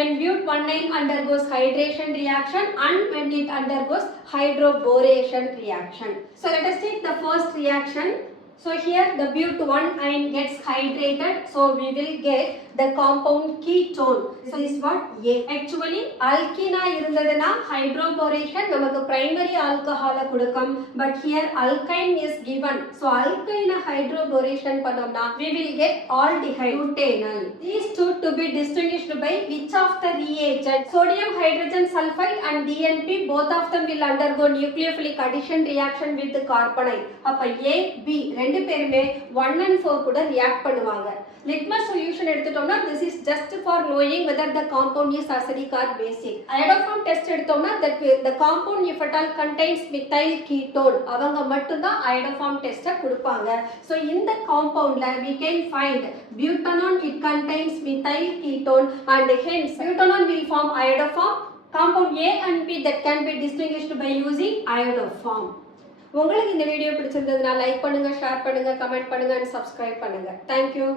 when but19 undergoes hydration reaction and when it undergoes hydroboration reaction. So let us take the first reaction. So here the but1 gets hydrated, so we will get the compound ketone. So this is what A. Actually alkena irundadana hydroboration namakku primary alcohol kudukum, but here alkyne is given. So alkyne hydroboration pannomna we will get aldehyde butanol. These two to be distinguished by which of the reagent? Sodium hydrogen sulfide and DNP, both of them will undergo nucleophilic addition reaction with the carbonate. அப்ப A, B ரெண்டு பேருமே 1 and 4 கூட react பண்ணுவாங்க. Litmus solution எடுத்துட்டோம்னா this is just for knowing whether the compound is acidic or basic. Iodoform test எடுத்தோம்னா that the compound if at all contains methyl ketone அவங்க மட்டும் தான் iodoform test கொடுப்பாங்க. So இந்த compoundல we can find butanol, it contains methyl ketone and hence butanol will form iodoform. Compound A and B that can be distinguished by using iodoform. உங்களுக்கு இந்த video பிடிச்சிருந்ததுன்னா like பண்ணுங்க, share பண்ணுங்க, comment பண்ணுங்க and subscribe பண்ணுங்க. Thank you.